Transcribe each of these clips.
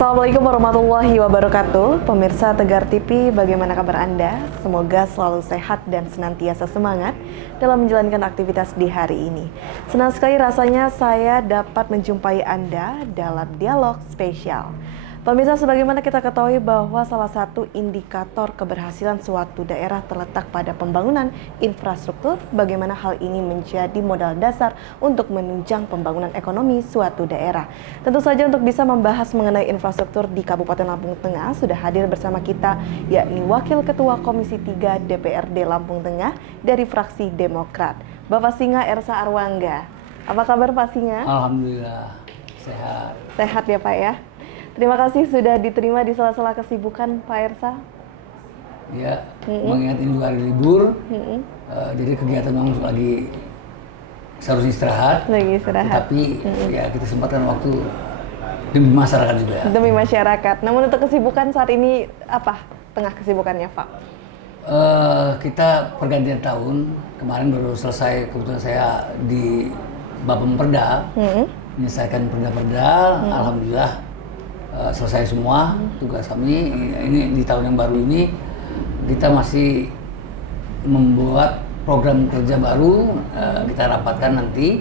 Assalamualaikum warahmatullahi wabarakatuh. Pemirsa Tegar TV, bagaimana kabar Anda? Semoga selalu sehat dan senantiasa semangat dalam menjalankan aktivitas di hari ini. Senang sekali rasanya saya dapat menjumpai Anda dalam dialog spesial. Pemirsa, sebagaimana kita ketahui bahwa salah satu indikator keberhasilan suatu daerah terletak pada pembangunan infrastruktur, bagaimana hal ini menjadi modal dasar untuk menunjang pembangunan ekonomi suatu daerah. Tentu saja untuk bisa membahas mengenai infrastruktur di Kabupaten Lampung Tengah, sudah hadir bersama kita yakni Wakil Ketua Komisi 3 DPRD Lampung Tengah dari fraksi Demokrat, Bapak Singa Ersa Arwangga. Apa kabar Pak Singa? Alhamdulillah, sehat. Sehat ya Pak ya? Terima kasih sudah diterima di sela-sela kesibukan Pak Ersa. Ya, mengingat ini juga hari libur, jadi kegiatan memang lagi seharusnya istirahat. Lagi istirahat. Tapi ya kita sempatkan waktu demi masyarakat juga ya. Demi masyarakat. Namun untuk kesibukan saat ini apa tengah kesibukannya Pak? Kita pergantian tahun, kemarin baru selesai kebetulan saya di Bapemperda, menyelesaikan perda-perda, alhamdulillah. Selesai semua tugas kami. Ini di tahun yang baru ini kita masih membuat program kerja baru, kita rapatkan nanti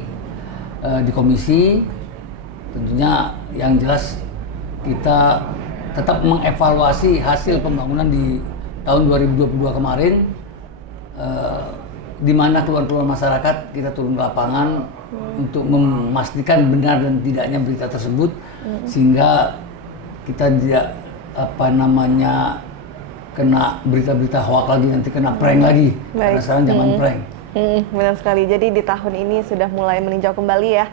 di komisi. Tentunya yang jelas kita tetap mengevaluasi hasil pembangunan di tahun 2022 kemarin, di mana keluhan-keluhan masyarakat kita turun ke lapangan untuk memastikan benar dan tidaknya berita tersebut, sehingga kita tidak kena berita-berita hoak lagi, nanti kena prank lagi. Baik. Karena sekarang zaman prank. Benar sekali. Jadi di tahun ini sudah mulai meninjau kembali ya,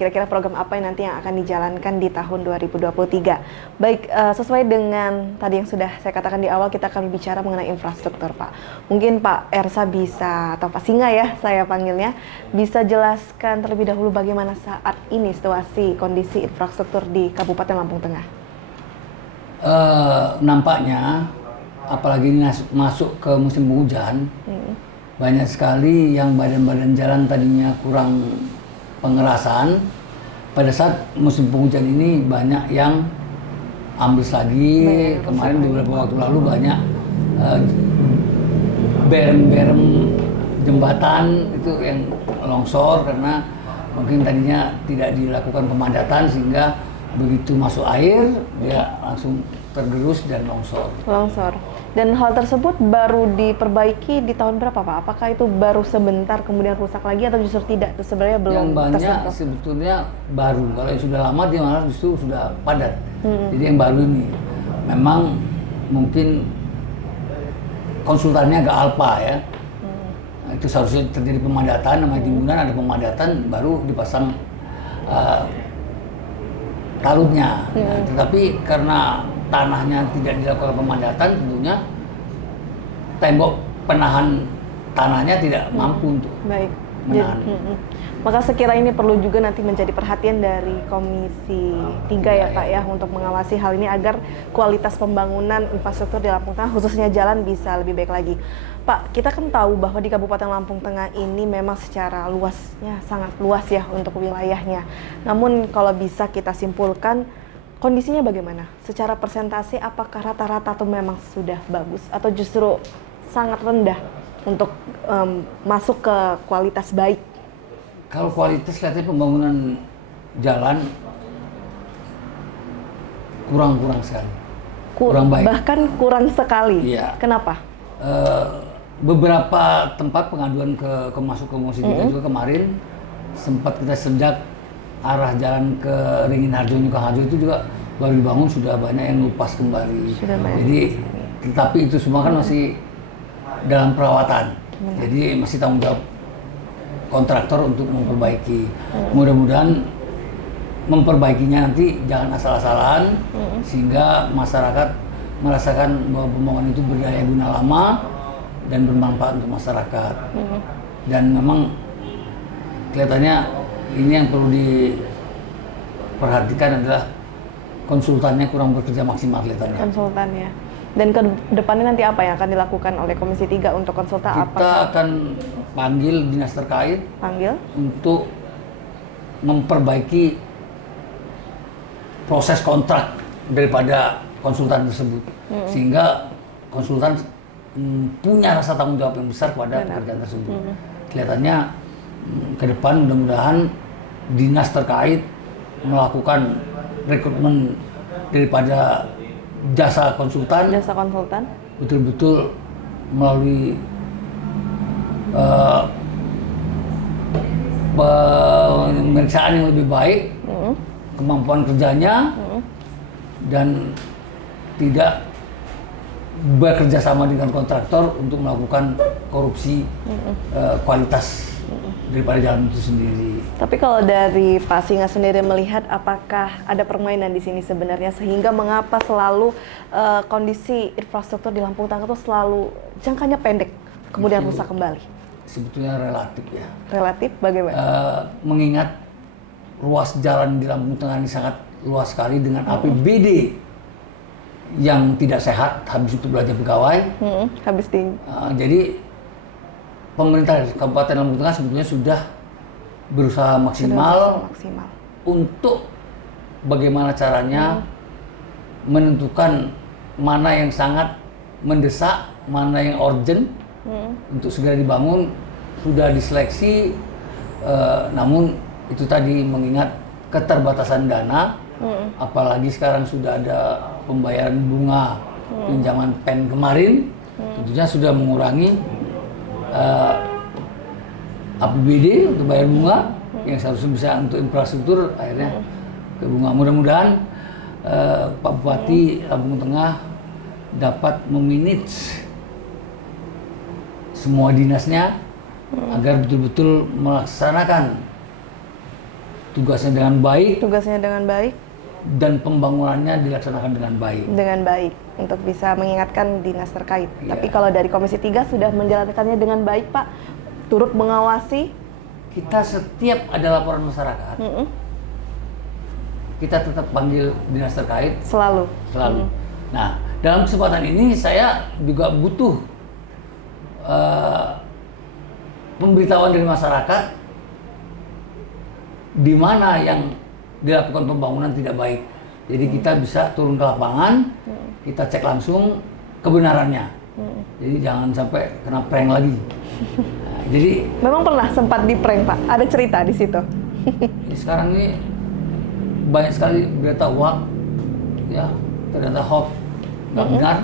kira-kira program apa yang nanti yang akan dijalankan di tahun 2023. Baik, sesuai dengan tadi yang sudah saya katakan di awal, kita akan bicara mengenai infrastruktur Pak. Mungkin Pak Ersa bisa, atau Pak Singa ya saya panggilnya, bisa jelaskan terlebih dahulu bagaimana saat ini situasi kondisi infrastruktur di Kabupaten Lampung Tengah. Nampaknya apalagi ini masuk ke musim penghujan, banyak sekali yang badan-badan jalan tadinya kurang pengerasan. Pada saat musim penghujan ini banyak yang ambles lagi. Kemarin beberapa waktu lalu banyak berem-berem jembatan itu yang longsor karena mungkin tadinya tidak dilakukan pemadatan, sehingga begitu masuk air dia langsung tergerus dan longsor. Dan hal tersebut baru diperbaiki di tahun berapa Pak? Apakah itu baru sebentar kemudian rusak lagi atau justru tidak? Itu sebenarnya belum yang banyak tersentuh. sebetulnya baru. Kalau yang sudah lama dia malah justru sudah padat. Jadi yang baru ini memang mungkin konsultannya agak alpa ya. Itu seharusnya terjadi pemadatan, namanya timbunan ada pemadatan baru dipasang talutnya. Nah, tetapi karena tanahnya tidak dilakukan pemadatan, tentunya tembok penahan tanahnya tidak mampu untuk menahan. Maka sekira ini perlu juga nanti menjadi perhatian dari Komisi 3 ya Pak ya, untuk mengawasi hal ini agar kualitas pembangunan infrastruktur di Lampung Tengah khususnya jalan bisa lebih baik lagi. Pak, kita kan tahu bahwa di Kabupaten Lampung Tengah ini memang secara luasnya sangat luas ya untuk wilayahnya. Namun kalau bisa kita simpulkan, kondisinya bagaimana? Secara persentase apakah rata-rata atau memang sudah bagus atau justru sangat rendah untuk masuk ke kualitas baik? Kalau kualitas lihatnya pembangunan jalan kurang sekali. Kurang baik. Bahkan kurang sekali. Iya. Kenapa? Beberapa tempat pengaduan ke Komisi 3 juga kemarin sempat kita sejak arah jalan ke Ringin Harjo, Nyukang Harjo itu juga baru dibangun, sudah banyak yang lupas kembali. Jadi tetapi itu semua kan masih dalam perawatan. Jadi masih tanggung jawab kontraktor untuk memperbaiki. Mudah-mudahan memperbaikinya nanti jangan asal-asalan, sehingga masyarakat merasakan bahwa pembangunan itu berdaya guna lama dan bermanfaat untuk masyarakat. Dan memang kelihatannya ini yang perlu diperhatikan adalah konsultannya kurang bekerja maksimal kelihatannya. Konsultannya. Dan ke depannya nanti apa yang akan dilakukan oleh Komisi 3 untuk konsultan? Kita akan panggil dinas terkait untuk memperbaiki proses kontrak daripada konsultan tersebut, sehingga konsultan punya rasa tanggung jawab yang besar kepada pekerjaan tersebut. Kelihatannya ke depan mudah-mudahan dinas terkait melakukan rekrutmen daripada jasa konsultan betul-betul melalui pemeriksaan yang lebih baik, kemampuan kerjanya, dan tidak bekerja sama dengan kontraktor untuk melakukan korupsi kualitas daripada jalan itu sendiri. Tapi kalau dari Pak Singa sendiri melihat, apakah ada permainan di sini sebenarnya sehingga mengapa selalu kondisi infrastruktur di Lampung Tengah itu selalu jangkanya pendek, kemudian rusak kembali? Sebetulnya relatif ya. Relatif bagaimana? Mengingat ruas jalan di Lampung Tengah ini sangat luas sekali dengan APBD yang tidak sehat, habis itu belanja pegawai. Jadi pemerintah Kabupaten Lampung Tengah sebetulnya sudah berusaha maksimal untuk bagaimana caranya menentukan mana yang sangat mendesak, mana yang urgent untuk segera dibangun. Sudah diseleksi, namun itu tadi mengingat keterbatasan dana, apalagi sekarang sudah ada pembayaran bunga pinjaman PEN kemarin, tentunya sudah mengurangi APBD untuk bayar bunga yang seharusnya bisa untuk infrastruktur, akhirnya ke bunga. Mudah-mudahan Pak Bupati Lampung Tengah dapat memanage semua dinasnya agar betul-betul melaksanakan tugasnya dengan baik dan pembangunannya dilaksanakan dengan baik untuk bisa mengingatkan dinas terkait. Tapi kalau dari Komisi 3 sudah menjalankannya dengan baik, Pak, turut mengawasi. Kita setiap ada laporan masyarakat, kita tetap panggil dinas terkait selalu. Nah, dalam kesempatan ini saya juga butuh pemberitahuan dari masyarakat di mana yang dilakukan pembangunan tidak baik. Jadi kita bisa turun ke lapangan, kita cek langsung kebenarannya. Jadi jangan sampai kena prank lagi. Nah, jadi memang pernah sempat di prank, Pak. Ada cerita di situ. Sekarang ini banyak sekali berita hoax, ya ternyata hoax, nggak benar,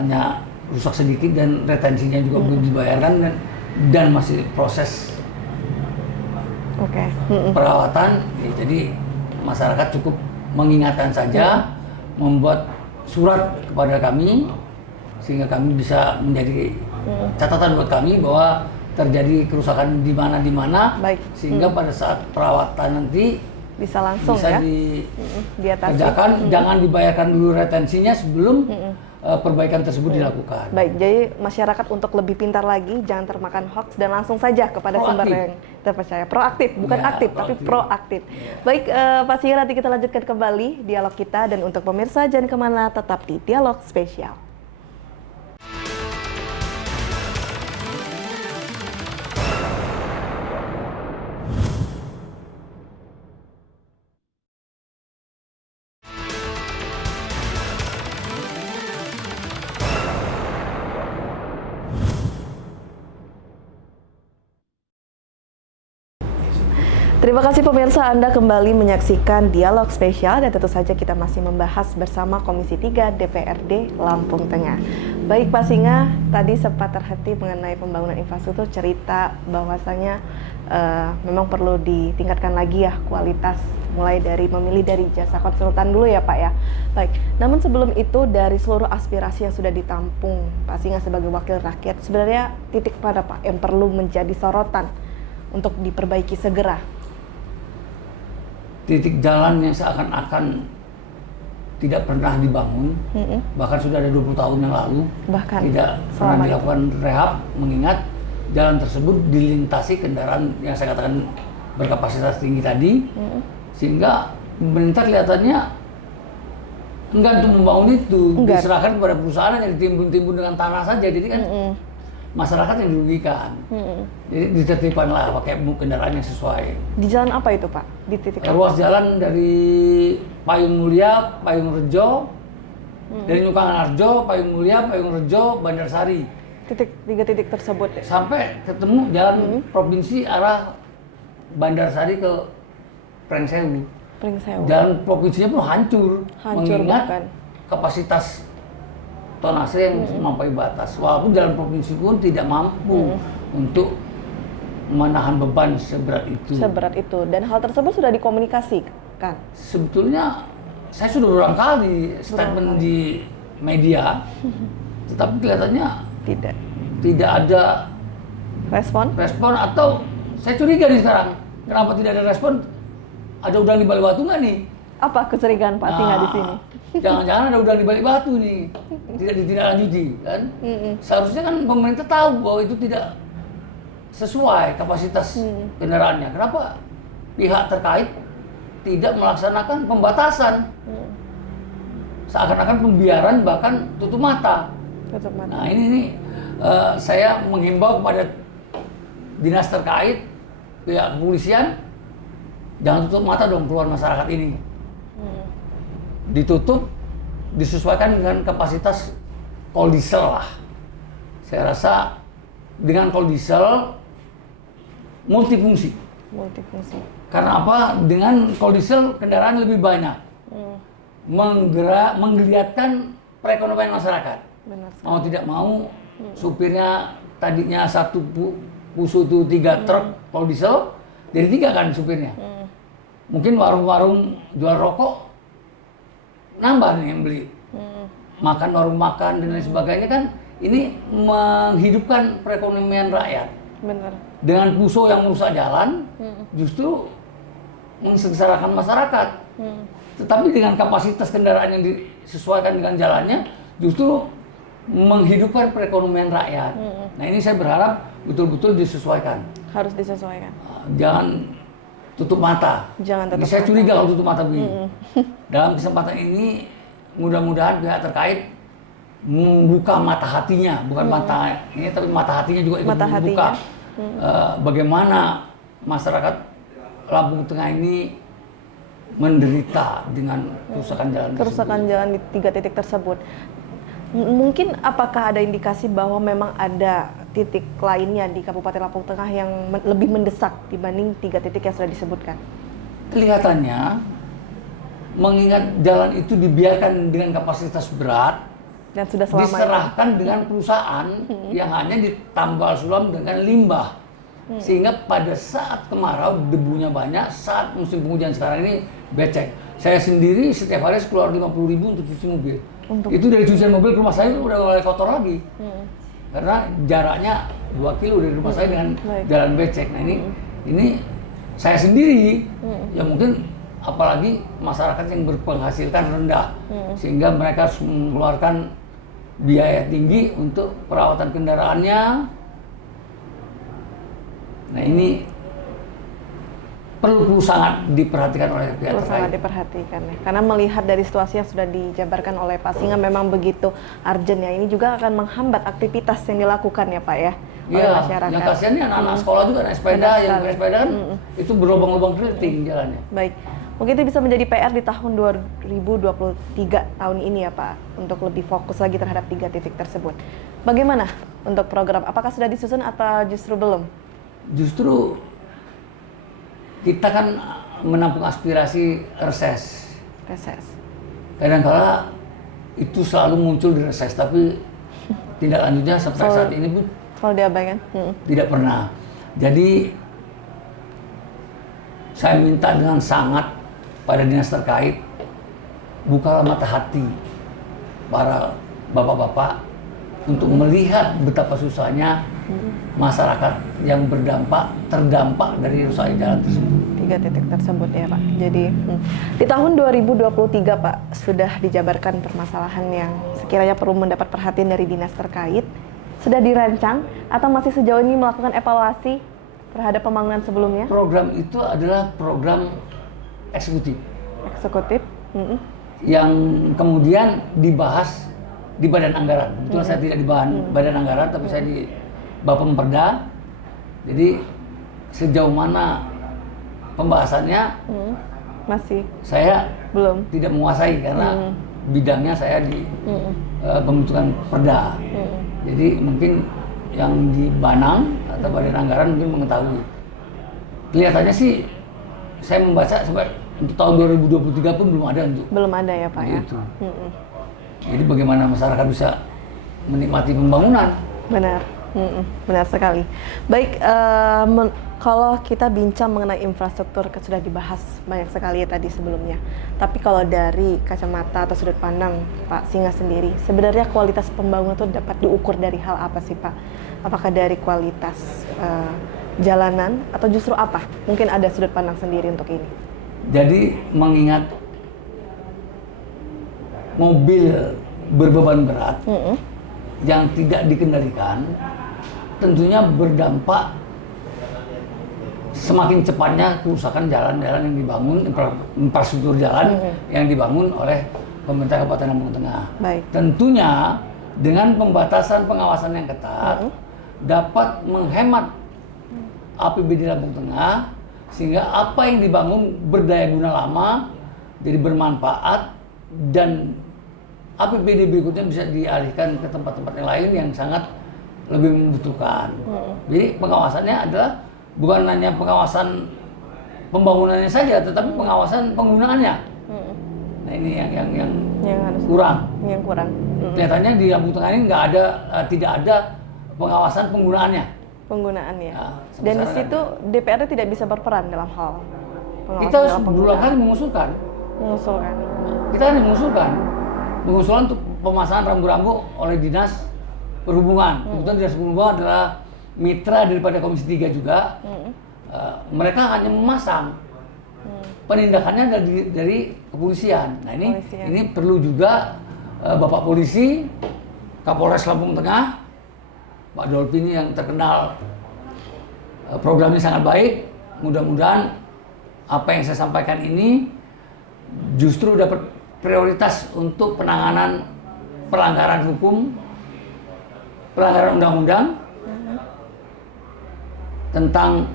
hanya rusak sedikit dan retensinya juga belum dibayarkan dan masih proses perawatan. Jadi masyarakat cukup mengingatkan saja, membuat surat kepada kami sehingga kami bisa menjadi catatan buat kami bahwa terjadi kerusakan di mana sehingga pada saat perawatan nanti bisa langsung dikerjakan, jangan dibayarkan dulu retensinya sebelum perbaikan tersebut dilakukan. Baik, jadi masyarakat untuk lebih pintar lagi, jangan termakan hoax dan langsung saja kepada sumber yang terpercaya. Proaktif, bukan aktif, tapi proaktif. Baik, Pak Singa, nanti kita lanjutkan kembali dialog kita, dan untuk pemirsa jangan kemana, tetap di Dialog Spesial. Terima kasih pemirsa, Anda kembali menyaksikan Dialog Spesial, dan tentu saja kita masih membahas bersama Komisi 3 DPRD Lampung Tengah. Baik Pak Singa, tadi sempat terhenti mengenai pembangunan infrastruktur, cerita bahwasanya memang perlu ditingkatkan lagi ya kualitas, mulai dari memilih dari jasa konsultan dulu ya Pak ya. Baik, namun sebelum itu dari seluruh aspirasi yang sudah ditampung Pak Singa sebagai wakil rakyat, sebenarnya titik mana Pak yang perlu menjadi sorotan untuk diperbaiki segera? Titik jalan yang seakan-akan tidak pernah dibangun, bahkan sudah ada 20 tahun yang lalu, tidak pernah dilakukan rehab, mengingat jalan tersebut dilintasi kendaraan yang saya katakan berkapasitas tinggi tadi, sehingga pemerintah kelihatannya enggak untuk membangun itu, diserahkan kepada perusahaan yang ditimbun-timbun dengan tanah saja. Jadi kan masyarakat yang dirugikan. Jadi ditertibkanlah pakai kendaraan yang sesuai. Di jalan apa itu Pak? Di titik apa? Ruas jalan dari Payung Mulia, Payung Rejo, dari Nukangan Arjo, Payung Mulia, Payung Rejo, Bandarsari. Tiga titik tersebut ya? Sampai ketemu jalan provinsi arah Bandarsari ke Prengsewu. Pringsewu. Jalan provinsinya pun hancur mengingat bahkan kapasitas tonase yang melampaui batas. Walaupun jalan provinsi pun tidak mampu untuk menahan beban seberat itu. Seberat itu. Dan hal tersebut sudah dikomunikasikan? Sebetulnya saya sudah berulang kali statement di media, tetapi kelihatannya tidak ada respon atau saya curiga nih sekarang. Kenapa tidak ada respon? Ada udang di balik batu nggak nih? Apa kecurigaan Pak Singa di sini? Jangan-jangan ada udang di balik batu nih, tidak ditindaklanjuti kan? Seharusnya kan pemerintah tahu bahwa itu tidak sesuai kapasitas kendaraannya. Kenapa pihak terkait tidak melaksanakan pembatasan? Seakan-akan pembiaran bahkan tutup mata. Nah ini saya menghimbau kepada dinas terkait, pihak kepolisian, jangan tutup mata dong keluar masyarakat ini. Ditutup, disesuaikan dengan kapasitas kol diesel lah. Saya rasa dengan kol diesel multifungsi. Karena apa? Dengan kol diesel kendaraan lebih banyak. Menggeliatkan perekonomian masyarakat. Mau tidak mau, supirnya tadinya satu pusu itu 3 truk kol diesel, jadi 3 kan supirnya. Mungkin warung-warung jual rokok nambah nih yang beli. Makan warung makan dan lain sebagainya kan, ini menghidupkan perekonomian rakyat. Benar. Dengan puso yang merusak jalan, justru mensengsarakan masyarakat. Tetapi dengan kapasitas kendaraan yang disesuaikan dengan jalannya, justru menghidupkan perekonomian rakyat. Nah ini saya berharap betul-betul disesuaikan. Harus disesuaikan. Jangan tutup mata. Jangan saya curiga kalau tutup mata begini. Dalam kesempatan ini, mudah-mudahan pihak terkait membuka mata hatinya, bukan mata ini, tapi mata hatinya juga ikut membuka. Bagaimana masyarakat Lampung Tengah ini menderita dengan kerusakan jalan di 3 titik tersebut. Mungkin apakah ada indikasi bahwa memang ada titik lainnya di Kabupaten Lampung Tengah yang lebih mendesak dibanding 3 titik yang sudah disebutkan? Kelihatannya, mengingat jalan itu dibiarkan dengan kapasitas berat dan sudah selama diserahkan dengan perusahaan yang hanya ditambal sulam dengan limbah. Sehingga pada saat kemarau debunya banyak, saat musim penghujan sekarang ini becek. Saya sendiri setiap hari keluar 50.000 untuk cuci mobil. Itu dari cucian mobil ke rumah saya udah mulai kotor lagi. Karena jaraknya 2 kilo dari rumah saya dengan jalan becek. Nah ini saya sendiri, ya mungkin apalagi masyarakat yang berpenghasilan rendah, sehingga mereka harus mengeluarkan biaya tinggi untuk perawatan kendaraannya. Nah ini perlu sangat diperhatikan oleh pihak terkait. Sangat diperhatikan ya. Karena melihat dari situasi yang sudah dijabarkan oleh Pak Singa memang begitu urgent ya. Ini juga akan menghambat aktivitas yang dilakukan ya Pak ya oleh masyarakat. Yang kasihannya anak-anak sekolah juga naik sepeda, yang naik sepeda kan itu berlubang-lubang keriting jalannya. Baik. Mungkin itu bisa menjadi PR di tahun 2023 tahun ini ya Pak, untuk lebih fokus lagi terhadap 3 titik tersebut. Bagaimana untuk program? Apakah sudah disusun atau justru belum? Justru kita kan menampung aspirasi reses. Kadang-kala itu selalu muncul di reses, tapi tindak lanjutnya sampai saat ini pun selalu diabaikan. Tidak pernah. Jadi saya minta dengan sangat pada dinas terkait, bukalah mata hati para bapak-bapak untuk melihat betapa susahnya masyarakat yang terdampak dari rusaknya jalan tersebut. 3 titik tersebut ya Pak. Jadi di tahun 2023 Pak sudah dijabarkan permasalahan yang sekiranya perlu mendapat perhatian dari dinas terkait. Sudah dirancang atau masih sejauh ini melakukan evaluasi terhadap pembangunan sebelumnya? Program itu adalah program eksekutif. Yang kemudian dibahas di Badan Anggaran. Betul saya tidak di Badan Anggaran, tapi saya di Bapemperda. Jadi sejauh mana pembahasannya masih saya belum tidak menguasai karena bidangnya saya di pembentukan perda. Jadi mungkin yang di Banang atau Badan Anggaran mungkin mengetahui. Kelihatannya sih saya membaca sampai untuk tahun 2023 pun belum ada untuk. belum ada ya Pak ya. Itu. Jadi bagaimana masyarakat bisa menikmati pembangunan? Benar, benar sekali. Baik, kalau kita bincang mengenai infrastruktur sudah dibahas banyak sekali ya tadi sebelumnya. Tapi kalau dari kacamata atau sudut pandang Pak Singa sendiri, sebenarnya kualitas pembangunan itu dapat diukur dari hal apa sih Pak? Apakah dari kualitas jalanan atau justru apa? Mungkin ada sudut pandang sendiri untuk ini. Jadi mengingat mobil berbeban berat yang tidak dikendalikan, tentunya berdampak semakin cepatnya kerusakan jalan-jalan yang dibangun, infrastruktur jalan yang dibangun oleh pemerintah Kabupaten Lampung Tengah. Baik. Tentunya dengan pembatasan pengawasan yang ketat dapat menghemat APBD Lampung Tengah, sehingga apa yang dibangun berdaya guna lama, jadi bermanfaat, dan APBD berikutnya bisa dialihkan ke tempat-tempat yang lain yang sangat lebih membutuhkan. Jadi pengawasannya adalah bukan hanya pengawasan pembangunannya saja, tetapi pengawasan penggunaannya. Nah ini yang harus kurang. Yang kurang. Kelihatannya di Lampung Tengah ini tidak ada pengawasan penggunaannya. Penggunaannya. Nah, Dan di situ DPRD tidak bisa berperan dalam hal pengawasan kita dalam berulang kali mengusulkan. Kita hanya mengusulkan untuk pemasangan rambu-rambu oleh Dinas Perhubungan. Kebetulan Dinas Perhubungan adalah mitra daripada Komisi 3 juga. Mereka hanya memasang. Penindakannya dari kepolisian. Nah ini perlu juga Bapak Polisi, Kapolres Lampung Tengah, Pak Dolphy ini yang terkenal programnya sangat baik. Mudah-mudahan apa yang saya sampaikan ini justru dapat prioritas untuk penanganan pelanggaran hukum, pelanggaran undang-undang tentang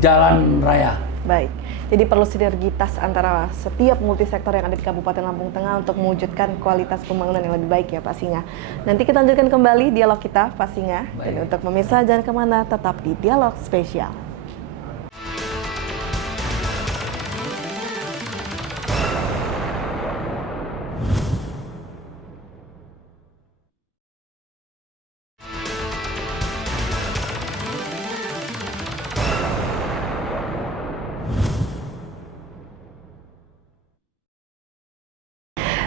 jalan raya. Baik, jadi perlu sinergitas antara setiap multisektor yang ada di Kabupaten Lampung Tengah untuk mewujudkan kualitas pembangunan yang lebih baik ya Pak Singa. Nanti kita lanjutkan kembali dialog kita Pak Singa. Dan untuk pemirsa jangan kemana, tetap di Dialog Spesial.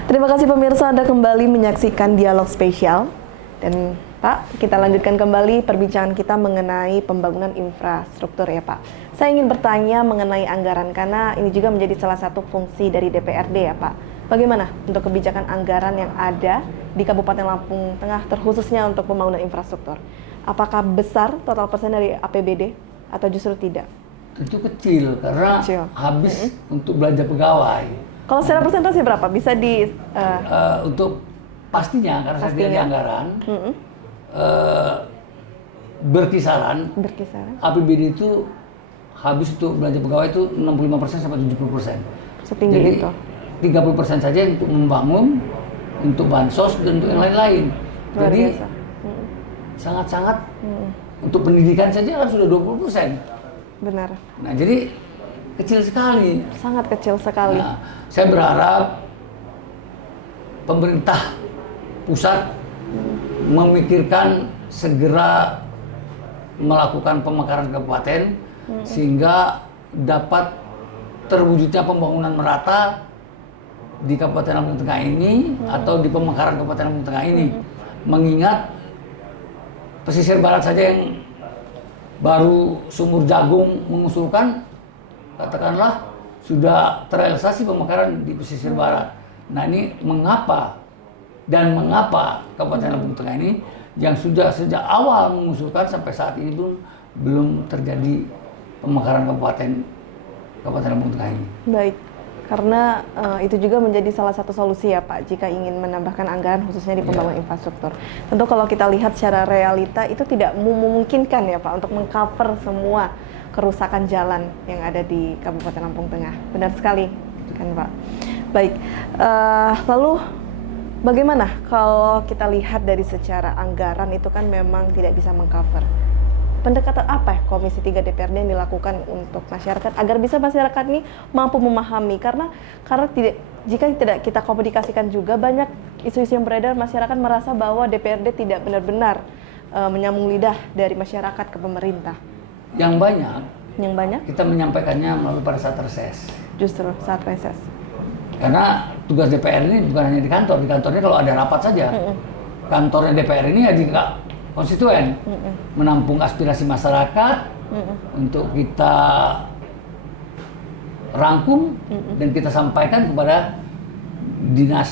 Terima kasih pemirsa, Anda kembali menyaksikan Dialog Spesial. Dan Pak, kita lanjutkan kembali perbincangan kita mengenai pembangunan infrastruktur ya Pak. Saya ingin bertanya mengenai anggaran, karena ini juga menjadi salah satu fungsi dari DPRD ya Pak. Bagaimana untuk kebijakan anggaran yang ada di Kabupaten Lampung Tengah, terkhususnya untuk pembangunan infrastruktur? Apakah besar total persen dari APBD atau justru tidak? Tentu kecil, karena habis untuk belanja pegawai. Kalau secara persentase berapa? Bisa di... Untuk pastinya, karena saya tidak di anggaran, berkisaran APBD itu habis untuk belanja pegawai itu 65% sampai 70%. Setinggi Jadi, itu? 30% saja untuk membangun, untuk bansos, dan untuk yang lain-lain. Jadi, sangat-sangat untuk pendidikan saja kan sudah 20%. Benar. Nah, jadi kecil sekali. Sangat kecil sekali. Nah, saya berharap pemerintah pusat memikirkan segera melakukan pemekaran kabupaten sehingga dapat terwujudnya pembangunan merata di Kabupaten Lampung Tengah ini atau di pemekaran Kabupaten Lampung Tengah ini. Mengingat pesisir barat saja yang baru Sumur Jagung mengusulkan, katakanlah sudah terrealisasi pemekaran di pesisir barat. Nah ini mengapa Kabupaten Lampung Tengah ini yang sudah sejak awal mengusulkan sampai saat ini belum terjadi pemekaran Kabupaten Lampung Tengah ini. Baik. Karena itu juga menjadi salah satu solusi ya Pak, jika ingin menambahkan anggaran khususnya di pembangunan infrastruktur. Tentu kalau kita lihat secara realita itu tidak memungkinkan ya Pak untuk mengcover semua kerusakan jalan yang ada di Kabupaten Lampung Tengah. Benar sekali kan Pak. Baik, lalu bagaimana kalau kita lihat dari secara anggaran itu kan memang tidak bisa mengcover. Pendekatan apa ya Komisi 3 DPRD yang dilakukan untuk masyarakat agar bisa masyarakat ini mampu memahami karena jika tidak kita komunikasikan juga banyak isu-isu yang beredar, masyarakat merasa bahwa DPRD tidak benar-benar menyambung lidah dari masyarakat ke pemerintah. Yang banyak kita menyampaikannya melalui pada saat reses. Justru saat reses. Karena tugas DPR ini bukan hanya di kantornya kalau ada rapat saja. Kantornya DPR ini ya di konstituen, menampung aspirasi masyarakat untuk kita rangkum dan kita sampaikan kepada dinas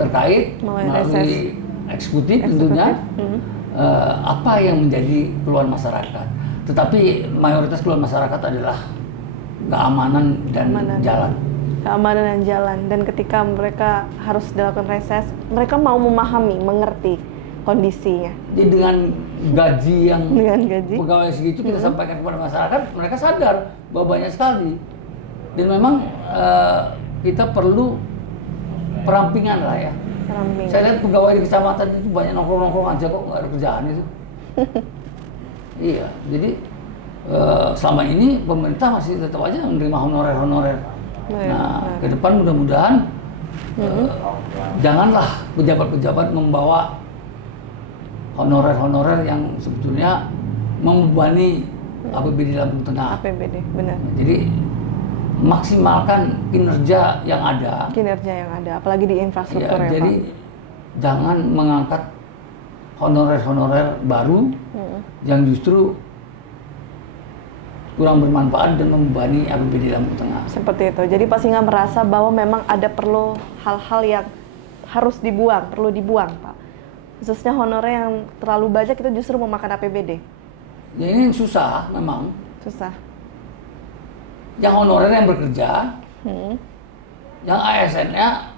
terkait melalui eksekutif tentunya apa yang menjadi keluhan masyarakat. Tetapi mayoritas keluhan masyarakat adalah keamanan dan jalan. Keamanan dan jalan, dan ketika mereka harus dilakukan reses, mereka mau memahami, mengerti kondisinya. Jadi dengan gaji yang pegawai segitu kita sampaikan kepada masyarakat, mereka sadar bahwa banyak sekali. Dan memang kita perlu perampingan lah ya. Saya lihat pegawai di kecamatan itu banyak nongkrong-nongkrong aja kok, nggak ada kerjaan itu. Iya, jadi selama ini pemerintah masih tetap aja menerima honorer-honorer. Nah, ke depan mudah-mudahan janganlah pejabat-pejabat membawa honorer-honorer yang sebetulnya membebani APBD Lampung Tengah. APBD, benar. Jadi maksimalkan kinerja yang ada. Apalagi di infrastruktur ya, jadi Pak. Jangan mengangkat honorer-honorer baru yang justru kurang bermanfaat dan membebani APBD Lampung Tengah. Seperti itu. Jadi Pak Singa merasa bahwa memang ada perlu hal-hal yang harus perlu dibuang, Pak. Khususnya honorer yang terlalu banyak itu justru memakan APBD. Ya ini susah memang. Susah. Yang honorer yang bekerja, yang ASN-nya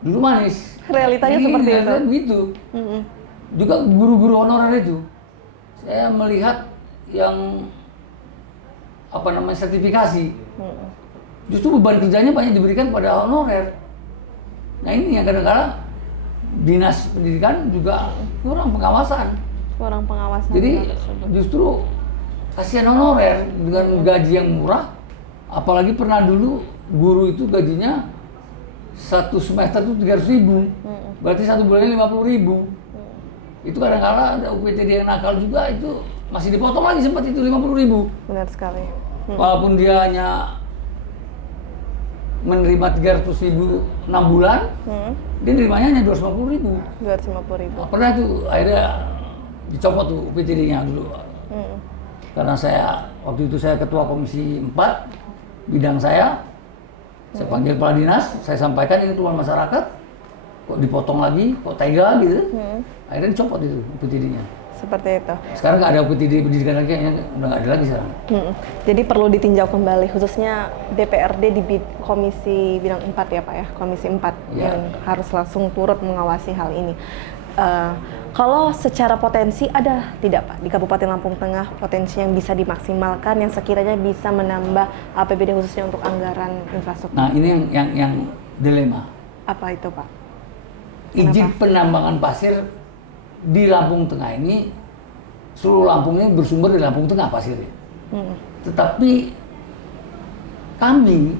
dulu manis. Realitanya seperti itu. Begitu. Juga guru-guru honorer itu, saya melihat yang sertifikasi, justru beban kerjanya banyak diberikan pada honorer. Nah ini yang kadang-kadang dinas pendidikan juga kurang pengawasan. Jadi justru kasihan honorer dengan gaji yang murah, apalagi pernah dulu guru itu gajinya satu semester itu 300.000, berarti satu bulannya 50.000. Itu kadang-kadang ada UPTD yang nakal juga, itu masih dipotong lagi sempat itu 50.000. Benar sekali. Walaupun dia hanya menerima 300.000 6 bulan, dia nerimanya hanya 250.000. 250.000. Pernah tuh akhirnya dicopot tuh UPTD-nya dulu. Karena waktu itu saya ketua komisi 4 bidang saya panggil kepala dinas, saya sampaikan ini keluhan masyarakat, kok dipotong lagi, kok tega gitu. Akhirnya dicopot itu UPTD-nya. Seperti itu. Sekarang nggak ada UPTD pendidikan lagi, udah nggak ada lagi sekarang. Jadi perlu ditinjau kembali, khususnya DPRD di Komisi Bidang 4 ya Pak ya, Komisi 4 yang harus langsung turut mengawasi hal ini. Kalau secara potensi ada tidak Pak di Kabupaten Lampung Tengah potensi yang bisa dimaksimalkan yang sekiranya bisa menambah APBD khususnya untuk anggaran infrastruktur? Nah ini yang dilema. Apa itu Pak? Izin penambangan pasir di Lampung Tengah ini, seluruh Lampung ini bersumber di Lampung Tengah pasirnya. Tetapi kami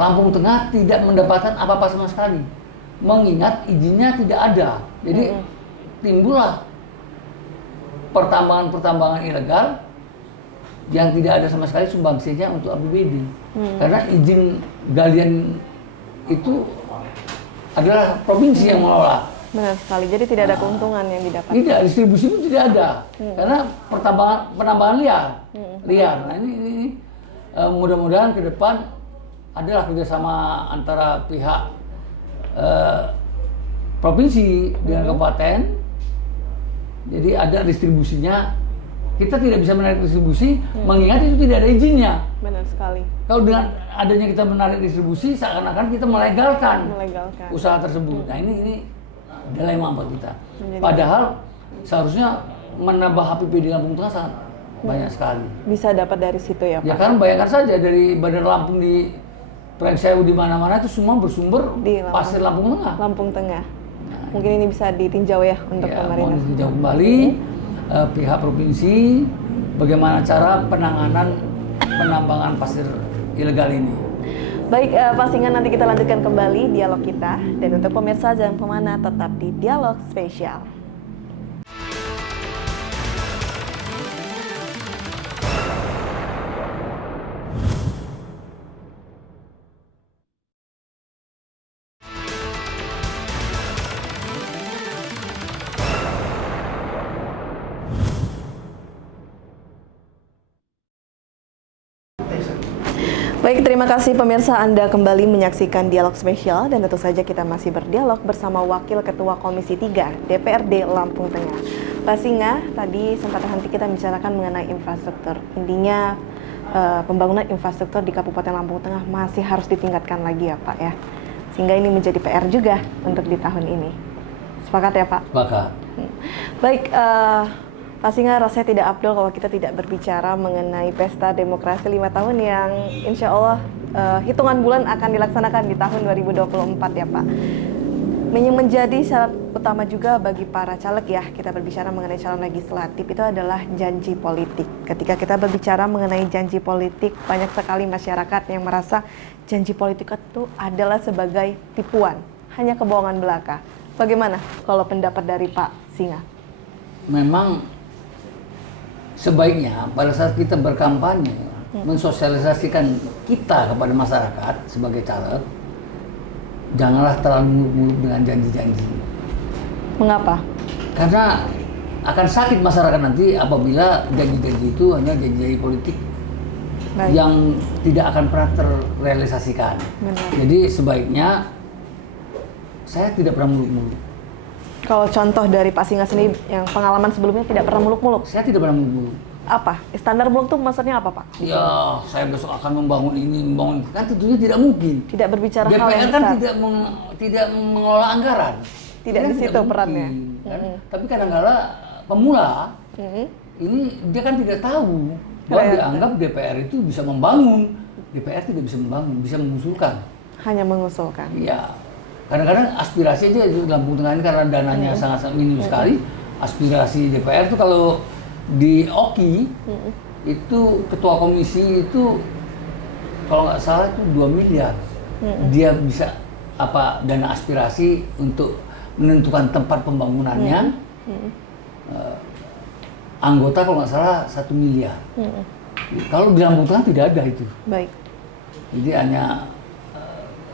Lampung Tengah tidak mendapatkan apa-apa sama sekali, mengingat izinnya tidak ada. Jadi timbullah pertambangan-pertambangan ilegal yang tidak ada sama sekali sumbangsinya untuk APBD. Karena izin galian itu adalah provinsi yang mengelola. Benar sekali. Jadi tidak ada keuntungan yang didapat. Tidak, distribusi pun tidak ada. Karena penambangan liar. Nah ini mudah-mudahan ke depan adalah kerjasama antara pihak provinsi dengan kabupaten. Jadi ada distribusinya kita tidak bisa menarik distribusi, mengingat itu tidak ada izinnya. Benar sekali. Kalau dengan adanya kita menarik distribusi, seakan-akan kita melegalkan Melegalkan. usaha tersebut. Nah ini dilema buat kita. Padahal seharusnya menambah HPP di Lampung Tengah sangat banyak sekali. Bisa dapat dari situ ya Pak? Ya kan bayangkan saja dari Bandar Lampung di Prengsewu di mana-mana itu semua bersumber Di Lampung. pasir Lampung Tengah. Lampung Tengah. Mungkin ini bisa ditinjau ya untuk Ya, pemerintah. mohon ditinjau kembali pihak provinsi bagaimana cara penanganan penambangan pasir ilegal ini. Baik, Pak Singa, nanti kita lanjutkan kembali dialog kita. Dan untuk pemirsa jangan kemana, tetap di Dialog Spesial. Baik, terima kasih pemirsa, Anda kembali menyaksikan Dialog Spesial dan tentu saja kita masih berdialog bersama Wakil Ketua Komisi 3 DPRD Lampung Tengah. Pak Singa, tadi sempat terhenti kita bicarakan mengenai infrastruktur. Intinya pembangunan infrastruktur di Kabupaten Lampung Tengah masih harus ditingkatkan lagi ya Pak ya. Sehingga ini menjadi PR juga untuk di tahun ini. Sepakat ya Pak? Sepakat. Baik, Pak Singa, rasanya tidak abdul kalau kita tidak berbicara mengenai pesta demokrasi 5 tahun yang insya Allah hitungan bulan akan dilaksanakan di tahun 2024 ya Pak. Yang menjadi syarat utama juga bagi para caleg ya, kita berbicara mengenai calon legislatif itu adalah janji politik. Ketika kita berbicara mengenai janji politik, banyak sekali masyarakat yang merasa janji politik itu adalah sebagai tipuan, hanya kebohongan belaka. Bagaimana kalau pendapat dari Pak Singa? Memang sebaiknya pada saat kita berkampanye mensosialisasikan kita kepada masyarakat sebagai caleg, janganlah terlalu muluk-muluk dengan janji-janji. Mengapa? Karena akan sakit masyarakat nanti apabila janji-janji itu hanya janji-janji politik yang tidak akan pernah terrealisasikan. Benar. Jadi sebaiknya saya tidak pernah muluk-muluk. Kalau contoh dari Pak Singa sendiri yang pengalaman sebelumnya tidak pernah muluk-muluk. Saya tidak pernah muluk-muluk. Apa? Standar muluk itu maksudnya apa Pak? Ya, saya besok akan membangun ini, membangun itu. Kan tentunya tidak mungkin. Tidak berbicara hal DPR yang kan besar. tidak mengelola anggaran. Tidak Kan di situ mungkin, perannya. Kan? Tapi kadang-kala pemula ini dia kan tidak tahu bahwa dianggap DPR itu bisa membangun. DPR tidak bisa membangun, bisa mengusulkan. Hanya mengusulkan. Iya. Kadang-kadang aspirasi aja di Lampung Tengah ini karena dananya sangat-sangat minim sekali. Aspirasi DPR itu kalau di OKI itu ketua komisi itu kalau nggak salah itu 2 miliar. Dia bisa dana aspirasi untuk menentukan tempat pembangunannya. Anggota kalau nggak salah 1 miliar. Kalau di Lampung Tengah tidak ada itu. Baik. Jadi hanya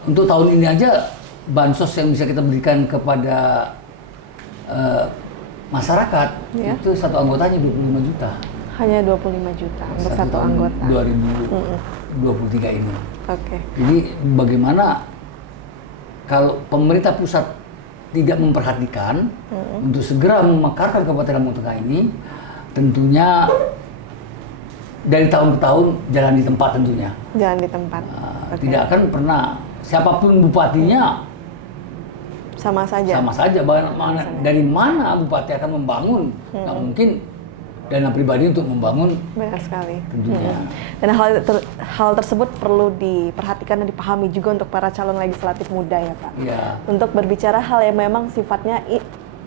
untuk tahun ini aja bansos yang bisa kita berikan kepada masyarakat itu satu anggotanya 25 juta. Hanya 25 juta untuk satu anggota. 2023 ini. Oke. Jadi bagaimana kalau pemerintah pusat tidak memperhatikan untuk segera memekarkan Kabupaten Lampung Tengah ini, tentunya dari tahun ke tahun jalan di tempat tentunya. Jalan di tempat. Tidak akan pernah siapapun bupatinya sama saja. Sama saja. Dari mana bupati akan membangun? Nggak mungkin dana pribadi untuk membangun. Benar sekali. Tentunya. Dan hal tersebut perlu diperhatikan dan dipahami juga untuk para calon legislatif muda ya Pak. Iya. Untuk berbicara hal yang memang sifatnya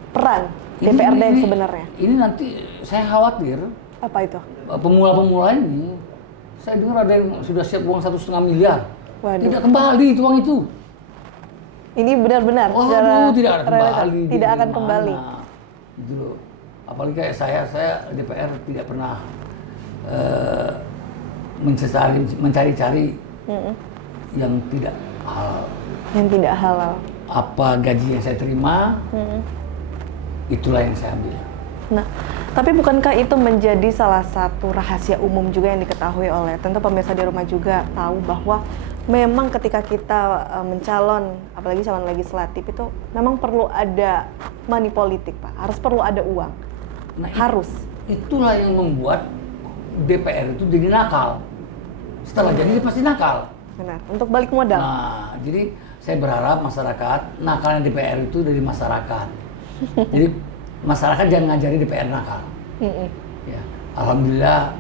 peran DPRD yang sebenarnya. Ini nanti saya khawatir. Apa itu? Pemula-pemula ini, saya dengar ada yang sudah siap uang 1,5 miliar. Waduh. Tidak kembali itu uang itu. Ini benar-benar tidak akan kembali. Tidak akan kembali. Gitu loh. Apalagi kayak saya DPR tidak pernah mencari-cari yang tidak halal. Yang tidak halal. Apa gaji yang saya terima, itulah yang saya ambil. Nah, tapi bukankah itu menjadi salah satu rahasia umum juga yang diketahui oleh tentu pemirsa di rumah juga tahu bahwa memang ketika kita mencalon, apalagi calon legislatif itu memang perlu ada money politik Pak, harus perlu ada uang, Nah, harus. itulah yang membuat DPR itu jadi nakal. Setelah jadi dia pasti nakal. Benar. Untuk balik modal. Nah, jadi saya berharap masyarakat, nakalnya DPR itu dari masyarakat. Jadi masyarakat jangan ngajari DPR nakal. Ya, alhamdulillah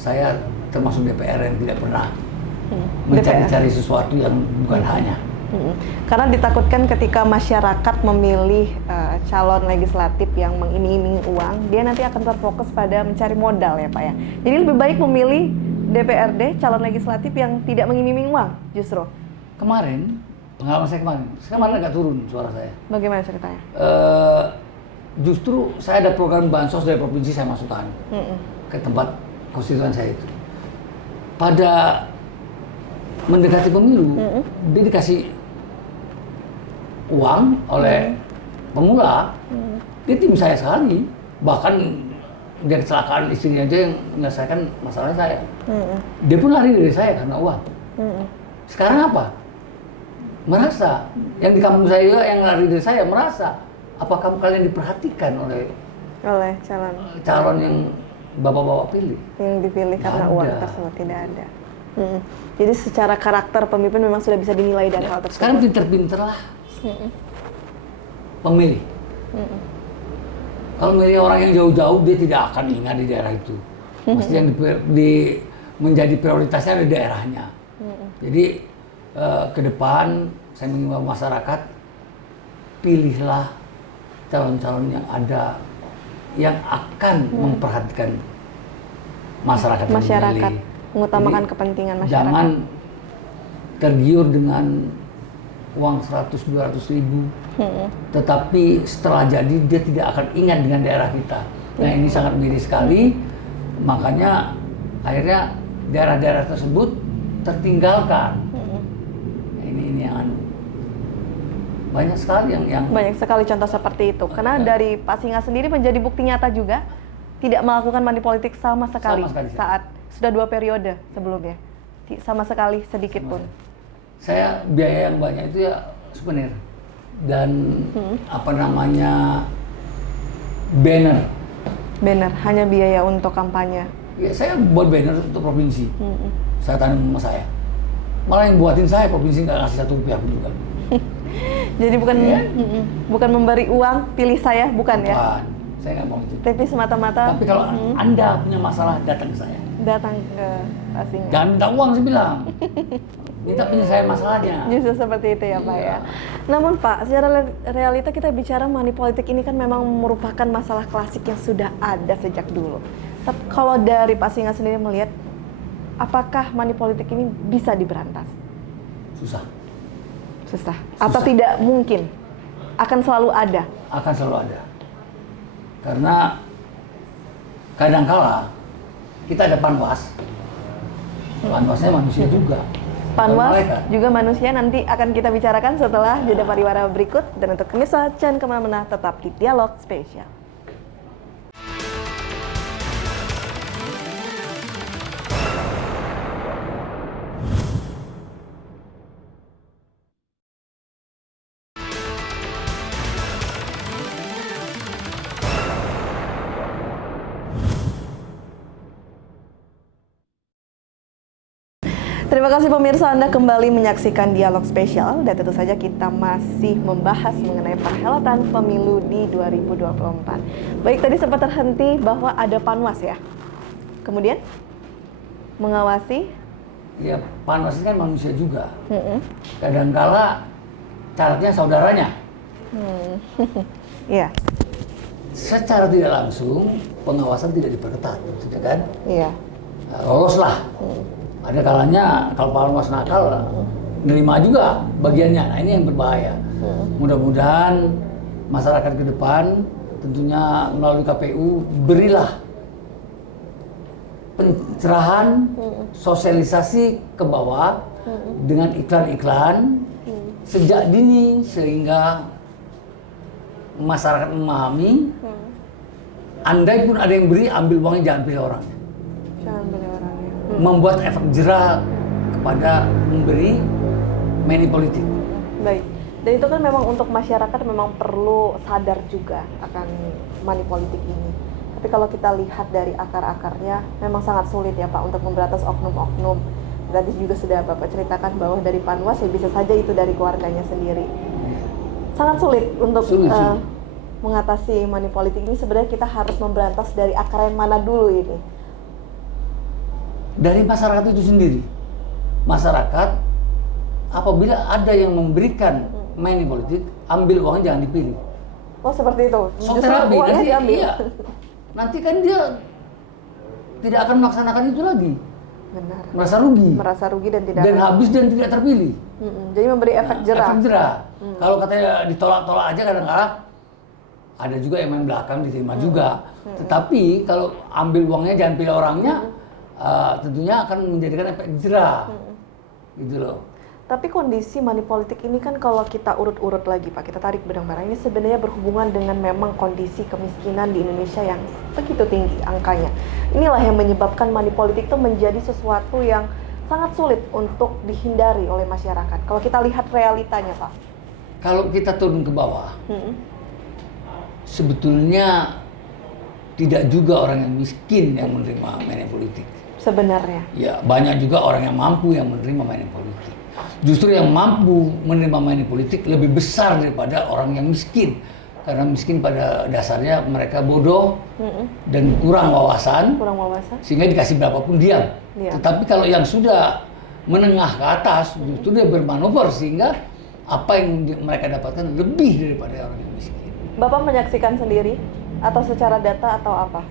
saya termasuk DPR yang tidak pernah mencari-cari sesuatu yang bukan haknya. Karena ditakutkan ketika masyarakat memilih calon legislatif yang mengiming-imingi uang, dia nanti akan terfokus pada mencari modal ya Pak ya. Jadi lebih baik memilih DPRD, calon legislatif yang tidak mengiming-imingi uang justru. Kemarin, pengalaman saya kemarin agak turun suara saya. Bagaimana ceritanya? Justru saya ada program bansos dari provinsi saya masukkan ke tempat konstituen saya itu. Pada mendekati pemilu, dia dikasih uang oleh pemula, dia tim saya sekali, bahkan dia kecelakaan istrinya aja yang menyelesaikan masalah saya. Dia pun lari dari saya karena uang. Sekarang apa? Merasa, yang di kampung saya juga yang lari dari saya merasa, apakah kalian diperhatikan oleh calon yang bapak-bapak pilih? Yang dipilih Nggak karena ada. uang tersebut tidak ada. Jadi secara karakter pemimpin memang sudah bisa dinilai dari hal tersebut. Sekarang pinter-pinterlah pemilih. Kalau milih orang yang jauh-jauh, dia tidak akan ingat di daerah itu. Mesti yang menjadi prioritasnya di daerahnya. Jadi ke depan saya mengimbau masyarakat, pilihlah calon-calon yang ada yang akan memperhatikan masyarakat yang memilih. Mengutamakan Jadi, kepentingan masyarakat. Jangan tergiur dengan uang 100-200 ribu, tetapi setelah jadi dia tidak akan ingat dengan daerah kita. Nah ini sangat miris sekali, makanya akhirnya daerah-daerah tersebut tertinggalkan. Ini yang banyak sekali yang banyak sekali contoh seperti itu. Karena dari Pak Singa sendiri menjadi bukti nyata juga tidak melakukan money politik sama sekali saat sudah 2 periode sebelumnya, sama sekali sedikit pun. Saya biaya yang banyak itu ya souvenir dan apa namanya banner. Banner hanya biaya untuk kampanye. Ya saya buat banner untuk provinsi. Saya tanam sama saya. Malah yang buatin saya provinsi nggak ngasih 1 rupiah pun juga. Jadi bukan bukan memberi uang, pilih saya, bukan ya? Bukan, saya nggak mau itu. Tapi semata-mata. Tapi kalau Anda punya masalah, datang ke saya. Datang ke Pak Singa. Jangan minta uang, saya bilang. Minta penyelesaian masalahnya. Justru seperti itu ya Pak ya. Namun Pak, secara realita kita bicara money politik ini kan memang merupakan masalah klasik yang sudah ada sejak dulu. Tapi kalau dari Pak Singa sendiri melihat, apakah money politik ini bisa diberantas? Susah. Susah. Atau tidak mungkin? Akan selalu ada? Akan selalu ada. Karena kadangkala kita ada panwas. Panwasnya manusia juga. Panwas juga manusia, nanti akan kita bicarakan setelah jeda pariwara berikut. Dan untuk pemirsa, jangan kemana-mana, tetap di Dialog Spesial. Terima kasih pemirsa, Anda kembali menyaksikan Dialog Spesial dan tentu saja kita masih membahas mengenai perhelatan pemilu di 2024. Baik, tadi sempat terhenti bahwa ada panwas ya. Kemudian mengawasi. Ya, panwas ini kan manusia juga. Kadangkala catatnya saudaranya. Iya. Secara tidak langsung pengawasan tidak diperketat, tidak kan? Iya. Loloslah. Ada kalanya kalau panwas nakal, nerima juga bagiannya. Nah ini yang berbahaya. Mudah-mudahan masyarakat ke depan tentunya melalui KPU berilah pencerahan, sosialisasi ke bawah dengan iklan-iklan sejak dini sehingga masyarakat memahami. Andai pun ada yang beri, ambil uangnya, jangan pilih orangnya. Jangan pilih orangnya. Membuat efek jerah kepada memberi money politik. Baik. Dan itu kan memang untuk masyarakat memang perlu sadar juga akan money politik ini. Tapi kalau kita lihat dari akar-akarnya, memang sangat sulit ya Pak untuk memberantas oknum-oknum. Tadi juga sudah Bapak ceritakan bahwa dari Panwas ya bisa saja itu dari keluarganya sendiri. Sangat sulit untuk mengatasi money politik ini. Sebenarnya kita harus memberantas dari akar yang mana dulu ini? Dari masyarakat itu sendiri. Masyarakat apabila ada yang memberikan money politik, ambil uangnya, jangan dipilih. Oh seperti itu. Shock therapy, nanti, diambil. iya. Nanti kan dia tidak akan melaksanakan itu lagi. Benar. Merasa rugi dan tidak habis dan tidak terpilih. Jadi memberi efek jerah. Efek jerah. Kalau katanya ditolak-tolak aja kadang-kadang ada juga yang main belakang diterima juga. Tetapi kalau ambil uangnya jangan pilih orangnya, tentunya akan menjadikan efek jerah. Gitu loh. Tapi kondisi money politik ini kan kalau kita urut-urut lagi Pak, kita tarik benang-benang, ini sebenarnya berhubungan dengan memang kondisi kemiskinan di Indonesia yang begitu tinggi angkanya. Inilah yang menyebabkan money politik itu menjadi sesuatu yang sangat sulit untuk dihindari oleh masyarakat. Kalau kita lihat realitanya Pak. Kalau kita turun ke bawah, sebetulnya tidak juga orang yang miskin yang menerima money politik. Sebenarnya. Ya, banyak juga orang yang mampu yang menerima money politik. Justru yang mampu menerima money politik lebih besar daripada orang yang miskin. Karena miskin pada dasarnya mereka bodoh dan kurang wawasan, sehingga dikasih berapapun diam. Tetapi kalau yang sudah menengah ke atas, justru dia bermanuver sehingga apa yang mereka dapatkan lebih daripada orang yang miskin. Bapak menyaksikan sendiri atau secara data atau apa?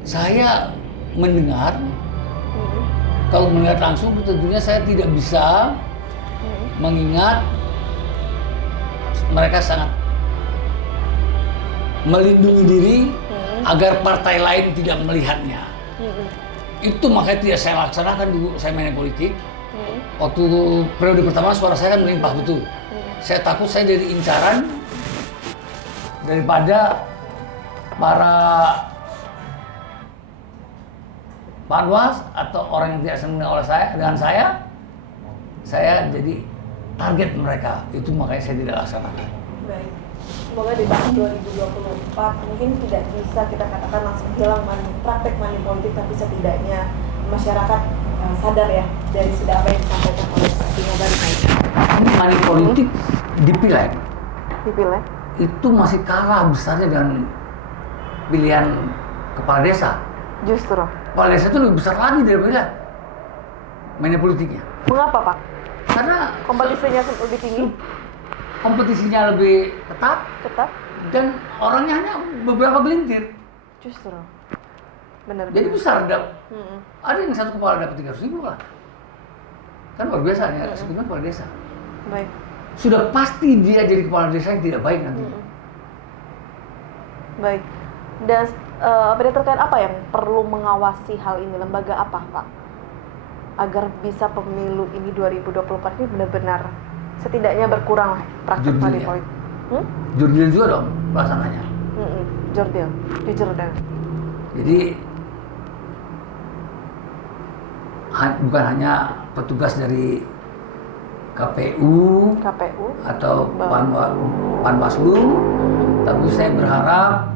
Saya mendengar, kalau melihat langsung tentunya saya tidak bisa mengingat mereka sangat melindungi diri agar partai lain tidak melihatnya. Itu makanya tidak saya laksanakan dulu saya main politik. Waktu periode pertama suara saya kan melimpah betul. Saya takut saya jadi incaran daripada para Panwas atau orang yang tidak senang oleh dengan saya jadi target mereka. Itu makanya saya tidak laksanakan. Baik. Semoga di tahun 2024 mungkin tidak bisa kita katakan langsung hilang praktek money politik, tapi setidaknya masyarakat sadar ya dari sudah apa yang disampaikan oleh Pak Bima baru saja. Money politik di pileg itu masih kalah besarnya dengan pilihan kepala desa. Justru kepala desa itu lebih besar lagi daripada money politiknya. Mengapa Pak? Karena kompetisinya lebih tinggi, kompetisinya lebih ketat, dan orangnya hanya beberapa gelintir. Justru benar. Jadi besar ada yang satu kepala dapat 300.000 lah. Kan luar biasa ya, sebetulnya kepala desa. Baik. Sudah pasti dia jadi kepala desa yang tidak baik nanti. Baik. Dan terkait apa yang perlu mengawasi hal ini, lembaga apa Pak? Agar bisa pemilu ini 2024 ini benar-benar setidaknya berkurang praktik money politik. Jurdil juga dong pelaksananya. Jujur dan. Jadi bukan hanya petugas dari KPU atau Panwaslu, tapi saya berharap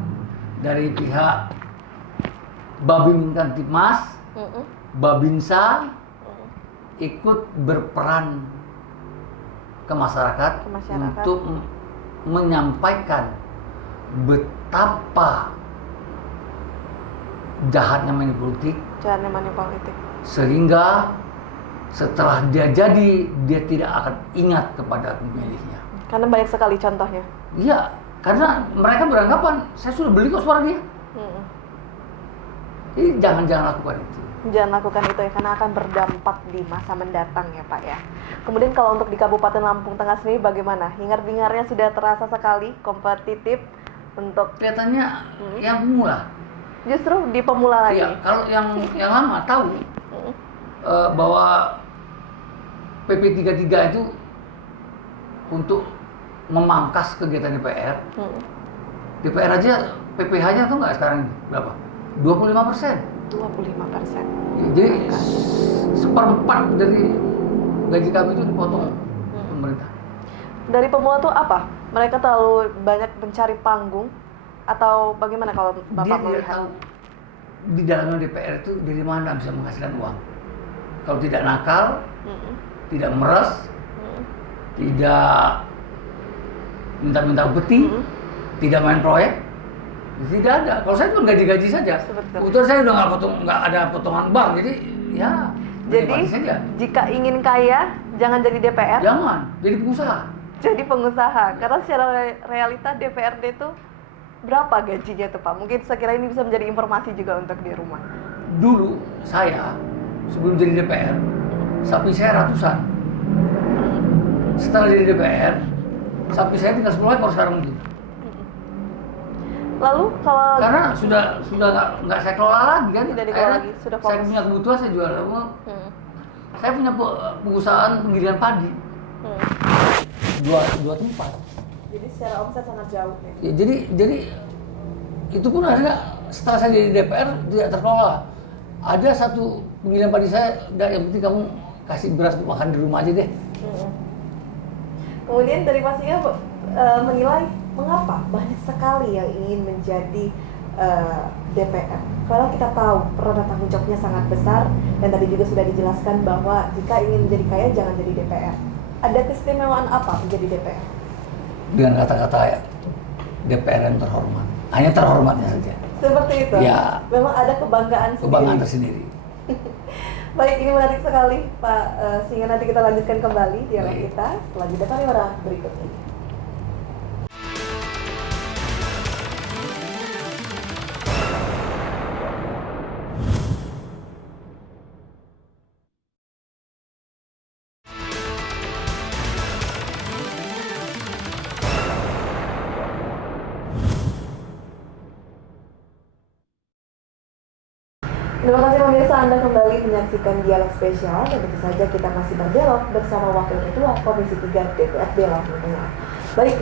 dari pihak Babin Kamtipmas, Babinsa ikut berperan ke masyarakat untuk menyampaikan betapa jahatnya money politik, sehingga setelah dia jadi, dia tidak akan ingat kepada pemilihnya. Karena banyak sekali contohnya. Iya, karena mereka beranggapan saya sudah beli kok suara dia. Jadi jangan lakukan itu. Jangan lakukan itu ya, karena akan berdampak di masa mendatang ya Pak ya. Kemudian kalau untuk di Kabupaten Lampung Tengah sendiri bagaimana? Hingar-bingarnya sudah terasa sekali, kompetitif untuk kelihatannya yang pemula. Justru di pemula lagi. Iya, kalau yang lama tahu bahwa PP 33 itu untuk memangkas kegiatan DPR. DPR aja PPh-nya tuh nggak sekarang berapa? 25%. 25%. Jadi seperempat dari gaji kami itu dipotong pemerintah. Dari pemula tuh apa? Mereka terlalu banyak mencari panggung Atau bagaimana kalau Bapak Dia melihat? tahu di dalamnya DPR itu dari mana bisa menghasilkan uang. Kalau tidak nakal, tidak meres, tidak minta-minta upeti, tidak main proyek, tidak ada. Kalau saya cuma gaji-gaji saja. Betul. Kebetulan saya udah nggak ada potongan bank, jadi ya Jadi menikmati saja. jika ingin kaya, jangan jadi DPR, Jangan jadi pengusaha. jadi pengusaha. Karena secara realita DPRD itu berapa gajinya tuh Pak? Mungkin sekira ini bisa menjadi informasi juga untuk di rumah. Dulu saya sebelum jadi DPR, sapi saya ratusan. Setelah jadi DPR, sapi saya tinggal 10 ekor sekarang mungkin. Lalu kalau Karena sudah nggak saya kelola lagi kan. Tidak dikelola lagi, sudah Saya fokus. punya kebutuhan saya jual. Saya punya perusahaan penggilingan padi dua tempat. Jadi secara omset sangat jauh ya. Ya, jadi itu pun akhirnya setelah saya jadi DPR tidak terkelola. Ada satu penggilingan padi saya, yang penting kamu kasih beras untuk makan di rumah aja deh. Kemudian dari Pak Singa menilai mengapa banyak sekali yang ingin menjadi DPR. Kalau kita tahu peran dan tanggung jawabnya sangat besar, dan tadi juga sudah dijelaskan bahwa jika ingin menjadi kaya jangan jadi DPR. Ada keistimewaan apa menjadi DPR? Dengan kata-kata ya, DPR yang terhormat. Hanya terhormatnya saja. Seperti itu. Ya. Memang ada kebanggaan sendiri. Kebanggaan tersendiri. Baik, ini menarik sekali Pak Singa. Nanti kita lanjutkan kembali dialog Baik. kita setelah jeda pariwara berikut ini. Terima kasih pemirsa, Anda kembali menyaksikan dialog spesial, dan tentu saja kita masih berdialog bersama Wakil Ketua Komisi 3 DPRD Lampung Tengah. Baik,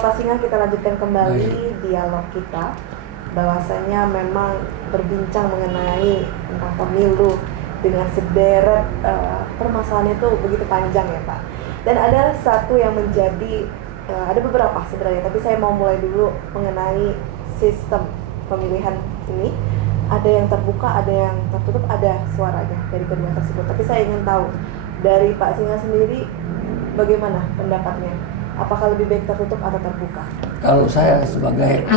Pak Singa, kita lanjutkan kembali dialog kita. Bahwasanya memang berbincang mengenai tentang pemilu dengan sederet permasalahan itu begitu panjang ya Pak. Dan ada satu yang menjadi, ada beberapa sebenarnya, tapi saya mau mulai dulu mengenai sistem pemilihan ini. Ada yang terbuka, ada yang tertutup, ada suaranya dari kedua tersebut. Tapi saya ingin tahu dari Pak Singa sendiri bagaimana pendapatnya? Apakah lebih baik tertutup atau terbuka? Kalau saya sebagai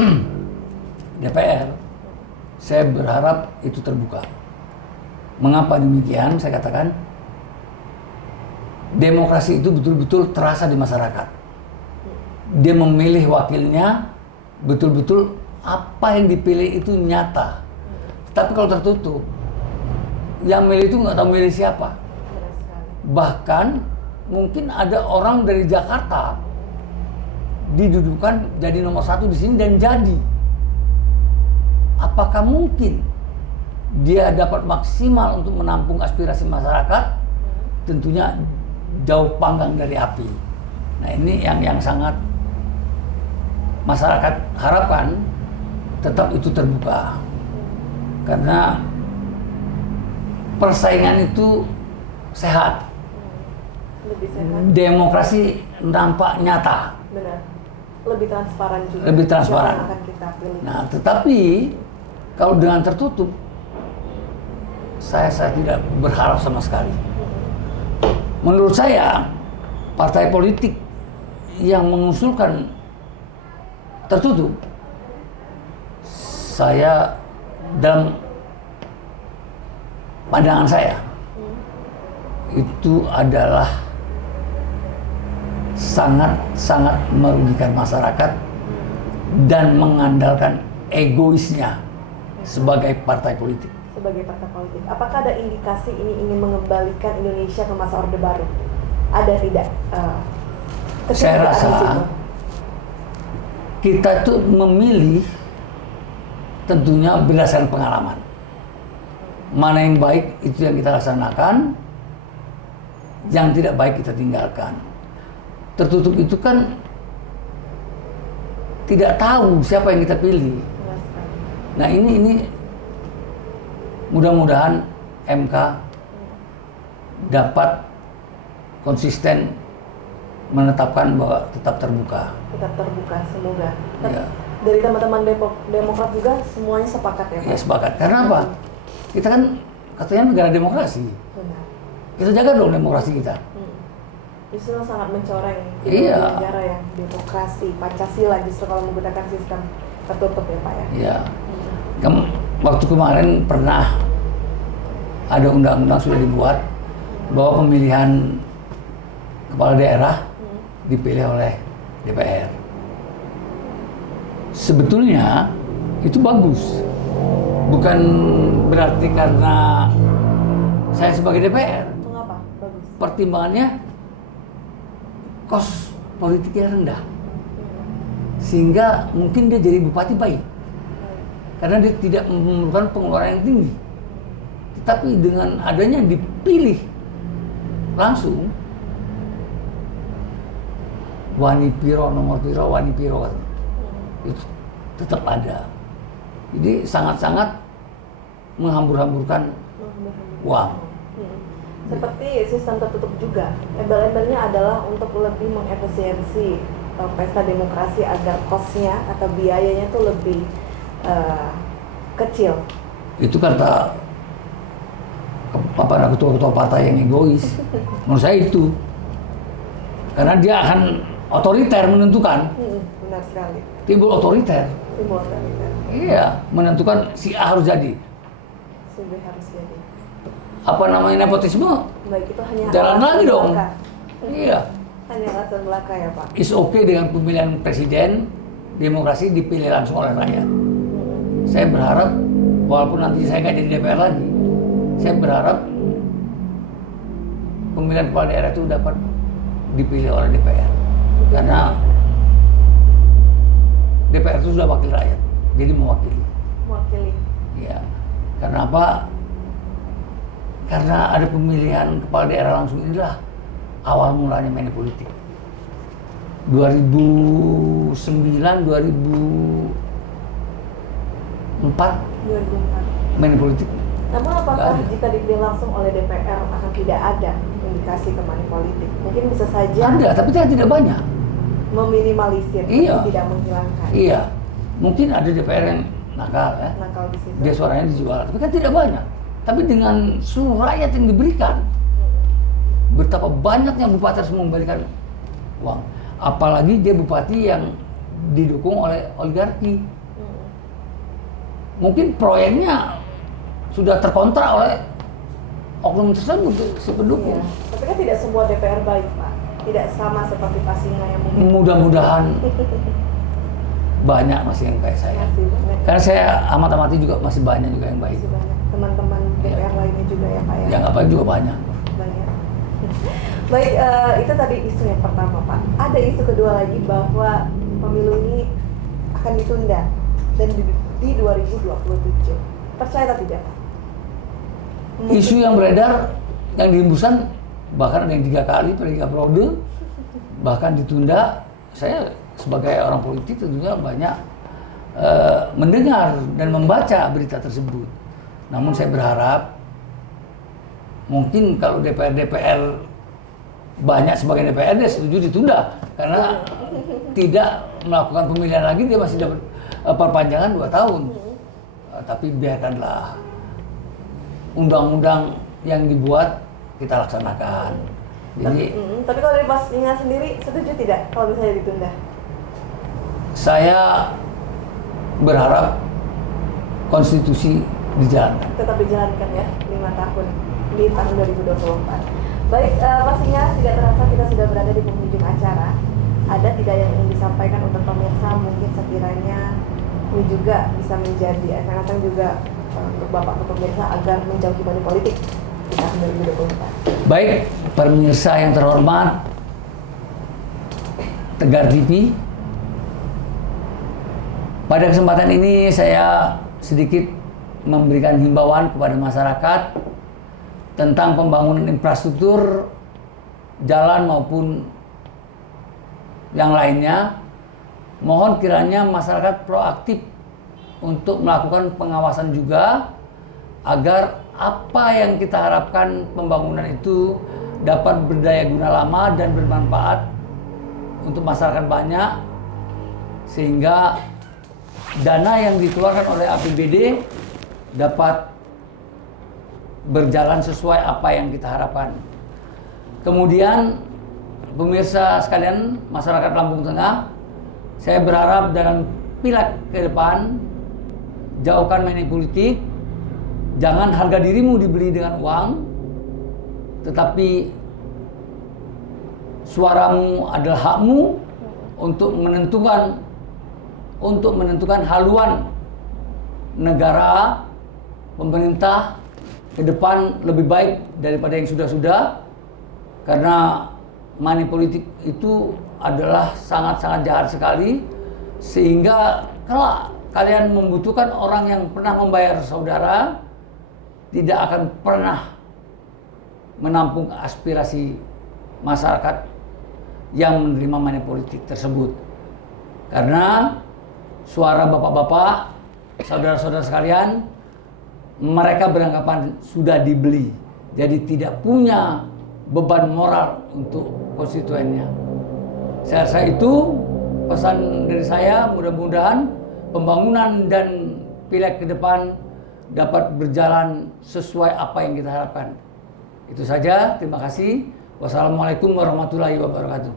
DPR, saya berharap itu terbuka. Mengapa demikian? Saya katakan, demokrasi itu betul-betul terasa di masyarakat. Dia memilih wakilnya, betul-betul apa yang dipilih itu nyata. Tapi kalau tertutup, yang milih itu nggak tahu milih siapa. Bahkan mungkin ada orang dari Jakarta didudukan jadi nomor 1 di sini dan jadi. Apakah mungkin dia dapat maksimal untuk menampung aspirasi masyarakat? Tentunya jauh panggang dari api. Nah, ini yang sangat masyarakat harapkan tetap itu terbuka. Karena persaingan itu sehat. Lebih sehat. Demokrasi nampak nyata. Benar. Lebih transparan juga. Lebih transparan. Siapa yang akan kita pilih. Nah, tetapi kalau dengan tertutup, saya tidak berharap sama sekali. Menurut saya, partai politik yang mengusulkan tertutup, saya dalam pandangan saya itu adalah sangat merugikan masyarakat dan mengandalkan egoisnya sebagai partai politik. Sebagai partai politik, apakah ada indikasi ini ingin mengembalikan Indonesia ke masa Orde Baru? Ada tidak? Saya rasa kita tuh memilih tentunya berdasarkan pengalaman. Mana yang baik itu yang kita laksanakan, yang tidak baik kita tinggalkan. Tertutup itu kan tidak tahu siapa yang kita pilih. Nah, ini mudah-mudahan MK dapat konsisten menetapkan bahwa tetap terbuka. Tetap terbuka, semoga. Ya. dari teman-teman Demokrat juga semuanya sepakat ya Pak? Ya sepakat. Karena apa? Kita kan katanya negara demokrasi. Benar. Kita jaga dong demokrasi kita. Justru sangat mencoreng Iya. negara yang demokrasi, Pancasila justru kalau menggunakan sistem tertutup ya Pak ya? Ya. Waktu kemarin pernah ada undang-undang sudah dibuat bahwa pemilihan kepala daerah dipilih oleh DPR. Sebetulnya itu bagus. Bukan berarti karena saya sebagai DPR. Mengapa? Bagus. Pertimbangannya kos politiknya rendah. Sehingga mungkin dia jadi bupati baik. Karena dia tidak memerlukan pengeluaran yang tinggi. Tetapi dengan adanya dipilih langsung, wani piro, nomor piro, wani piro, itu tetap ada. Jadi sangat-sangat menghambur-hamburkan uang. Seperti sistem tertutup juga, embel-embelnya adalah untuk lebih mengefisiensi pesta demokrasi agar kosnya atau biayanya itu lebih kecil. Itu kata ketua-ketua partai yang egois. Menurut saya itu. Karena dia akan otoriter menentukan. Benar sekali. Timbul otoriter. Timbul otoriter. Iya, menentukan si A harus jadi. Si B harus jadi. Apa namanya nepotisme? Baik, itu hanya jalan lagi dong. belaka. Iya. Hanya alasan belaka ya Pak. Is okay dengan pemilihan presiden, demokrasi dipilih langsung oleh rakyat. Saya berharap, walaupun nanti saya nggak jadi DPR lagi, saya berharap pemilihan kepala daerah itu dapat dipilih oleh DPR. Karena DPR itu sudah wakil rakyat, jadi mewakili. Mewakili. Ya, karena apa? Karena ada pemilihan kepala daerah langsung inilah awal mulanya main politik. 2009, 2004 main politik. Namun apakah jika dipilih langsung oleh DPR akan tidak ada indikasi ke money politik? Mungkin bisa saja Ada, tapi tidak banyak. Meminimalisir, Iya. tidak menghilangkan. Iya, mungkin ada DPR yang nakal ya. Nakal di situ. Dia suaranya dijual, tapi kan tidak banyak. Tapi dengan seluruh rakyat yang diberikan, betapa banyaknya bupati harus memberikan uang. Apalagi dia bupati yang didukung oleh oligarki. Mungkin proyeknya sudah terkontrak oleh oknum tersebut, si pendukung. Iya. Tapi kan tidak semua DPR baik, Pak. Tidak sama seperti Pak Singa yang mungkin Mudah-mudahan banyak masih yang kayak saya. masih banyak. Karena saya amati juga masih banyak juga yang baik. Masih banyak teman-teman DPR lainnya juga ya Pak ya. Yang nggak baik juga banyak. Banyak. Baik, itu tadi isu yang pertama Pak. Ada isu kedua lagi bahwa pemilu ini akan ditunda dan di 2027. Percaya atau tidak Pak? Isu yang beredar, yang dihembuskan bahkan ada yang 3 kali pada 3 periode, bahkan ditunda. Saya sebagai orang politik tentunya banyak mendengar dan membaca berita tersebut. Namun saya berharap mungkin kalau DPR banyak sebagai DPR dia setuju ditunda karena tidak melakukan pemilihan lagi, dia masih dapat perpanjangan 2 tahun. Tapi biarkanlah undang-undang yang dibuat kita laksanakan. Jadi tapi kalau dari Pak Singa sendiri setuju tidak kalau misalnya ditunda? saya berharap konstitusi dijalankan. Tetap dijalankan ya 5 tahun di tahun 2024. Baik, Pak Singa, tidak terasa kita sudah berada di penghujung acara. Ada tidak yang ingin disampaikan untuk pemirsa mungkin sekiranya ini juga bisa menjadi akan juga untuk Bapak ke pemirsa agar menjauhi money politik di tahun 2024. Baik, pemirsa yang terhormat, Tegar TV. Pada kesempatan ini saya sedikit memberikan himbauan kepada masyarakat tentang pembangunan infrastruktur jalan maupun yang lainnya. Mohon kiranya masyarakat proaktif untuk melakukan pengawasan juga agar apa yang kita harapkan pembangunan itu dapat berdaya guna lama dan bermanfaat untuk masyarakat banyak, sehingga dana yang dikeluarkan oleh APBD dapat berjalan sesuai apa yang kita harapkan. Kemudian pemirsa sekalian, masyarakat Lampung Tengah, saya berharap dalam pileg ke depan, jauhkan money politik, jangan harga dirimu dibeli dengan uang, tetapi suaramu adalah hakmu untuk menentukan haluan negara, pemerintah ke depan lebih baik daripada yang sudah-sudah, karena money politik itu adalah sangat-sangat jahat sekali, sehingga kalau kalian membutuhkan orang yang pernah membayar saudara, tidak akan pernah menampung aspirasi masyarakat yang menerima money politik tersebut. Karena suara bapak-bapak, saudara-saudara sekalian, mereka beranggapan sudah dibeli, jadi tidak punya beban moral untuk konstituennya. Saya rasa itu pesan dari saya, mudah-mudahan pembangunan dan pileg ke depan dapat berjalan sesuai apa yang kita harapkan. Itu saja, terima kasih. Wassalamualaikum warahmatullahi wabarakatuh.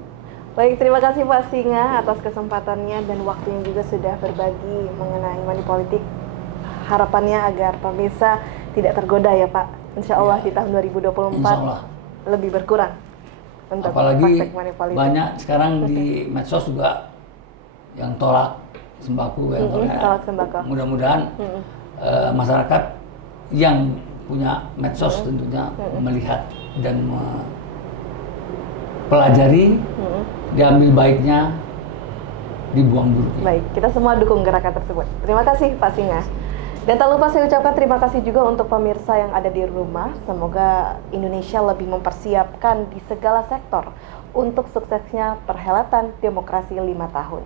Baik, terima kasih Pak Singa atas kesempatannya dan waktunya juga sudah berbagi mengenai money politik. Harapannya agar pemirsa tidak tergoda ya Pak. Insya Allah di tahun 2024 lebih berkurang untuk apalagi praktek money politik. Banyak sekarang di medsos juga yang tolak sembako, yang tolak sembako. Mudah-mudahan masyarakat yang punya medsos tentunya melihat dan mempelajari, diambil baiknya, dibuang buruknya. Baik, kita semua dukung gerakan tersebut. Terima kasih Pak Singa. Dan tak lupa saya ucapkan terima kasih juga untuk pemirsa yang ada di rumah. Semoga Indonesia lebih mempersiapkan di segala sektor untuk suksesnya perhelatan demokrasi 5 tahun.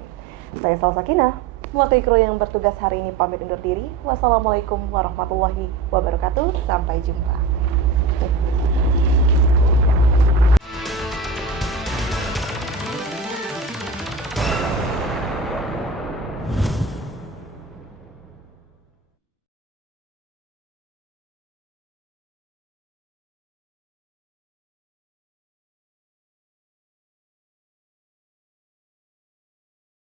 Saya Salsa Sakinah, mewakili kru yang bertugas hari ini pamit undur diri. Wassalamualaikum warahmatullahi wabarakatuh. Sampai jumpa.